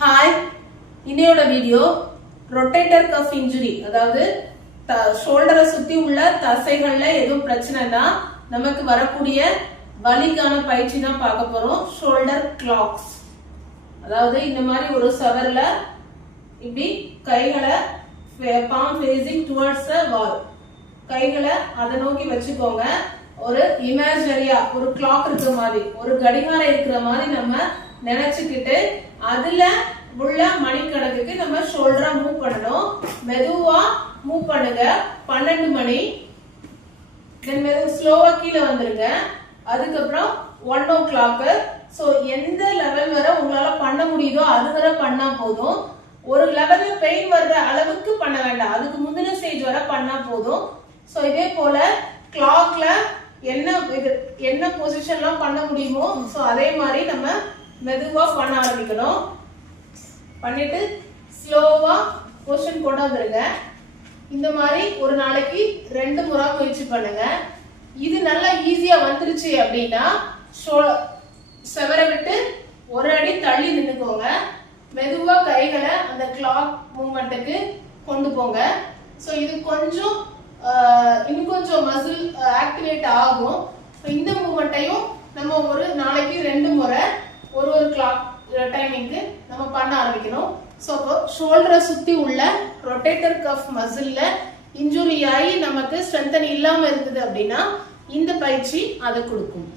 Hi, இன்னையோட video rotator cuff injury, அதாவது ஷோல்டரை சுத்தி உள்ள தசைகள்ல எதுவும் பிரச்சனைனா நமக்கு வரக்கூடிய வலிக்கான பயிற்சி தான் பார்க்க போறோம். ஷோல்டர் கிளாக்ஸ், அதாவது இந்த மாதிரி ஒரு சவர்ல இப்படி கைகளை பாம் ஃபேசிங் டுவர்ட்ஸ் தி வால், கைகளை அதை நோக்கி வச்சுக்கோங்க. ஒரு இமேஜினரியா ஒரு கிளாக் இருக்கிற மாதிரி, ஒரு கடிகாரம் இருக்கிற மாதிரி நம்ம நினைச்சுக்கிட்டு அதுல உள்ள மணிக்கணக்குக்கு நம்ம ஷோல்டரை மூவ் பண்ணணும். மெதுவா மூவ் பண்ணுங்க. 12 மணி, தென் ஸ்லோவா கீழே வந்துருங்க. அதுக்கப்புறம் 1 o'clock. சோ எந்த லெவல் வரை உங்களால பண்ண முடியுதோ அது வரை பண்ணா போதும். ஒரு லெவல்ல பெயின் வர்ற அளவுக்கு பண்ண வேண்டாம், அதுக்கு முந்தின ஸ்டேஜ் வரை பண்ணா போதும். சோ இதே போல கிளாக்ல என்ன பொசிஷன்லாம் பண்ண முடியுமோ சோ அதே மாதிரி நம்ம மெதுவா பண்ண ஆரம்பிக்கணும். பண்ணிட்டு ஸ்லோவா பொசிஷன் கொண்டு வந்துருங்க. இந்த மாதிரி ஒரு நாளைக்கு 2 முறை முயற்சி பண்ணுங்க. இது நல்லா ஈஸியா வந்துருச்சு அப்படின்னா செவரை விட்டு ஒரு அடி தள்ளி நின்னுக்கோங்க. மெதுவா கைகளை அந்த கிளாக் மூவ்மெண்ட்டுக்கு கொண்டு போங்க. ஸோ இது கொஞ்சம் இன்னும் கொஞ்சம் மசில் ஆக்டிவேட் ஆகும். இந்த மூவ்மெண்ட்டையும் நம்ம ஒரு நாளைக்கு 2 முறை ஒரு கிளாக் டைமிங்க்கு நம்ம பண்ண ஆரம்பிக்கணும். ஸோ அப்போ ஷோல்டரை சுத்தி உள்ள ரொட்டேட்டர் கஃப் மசில்ல இன்ஜுரி ஆகி நமக்கு ஸ்ட்ரென்தன் இல்லாம இருக்குது அப்படின்னா இந்த பயிற்சி அதை கொடுக்கும்.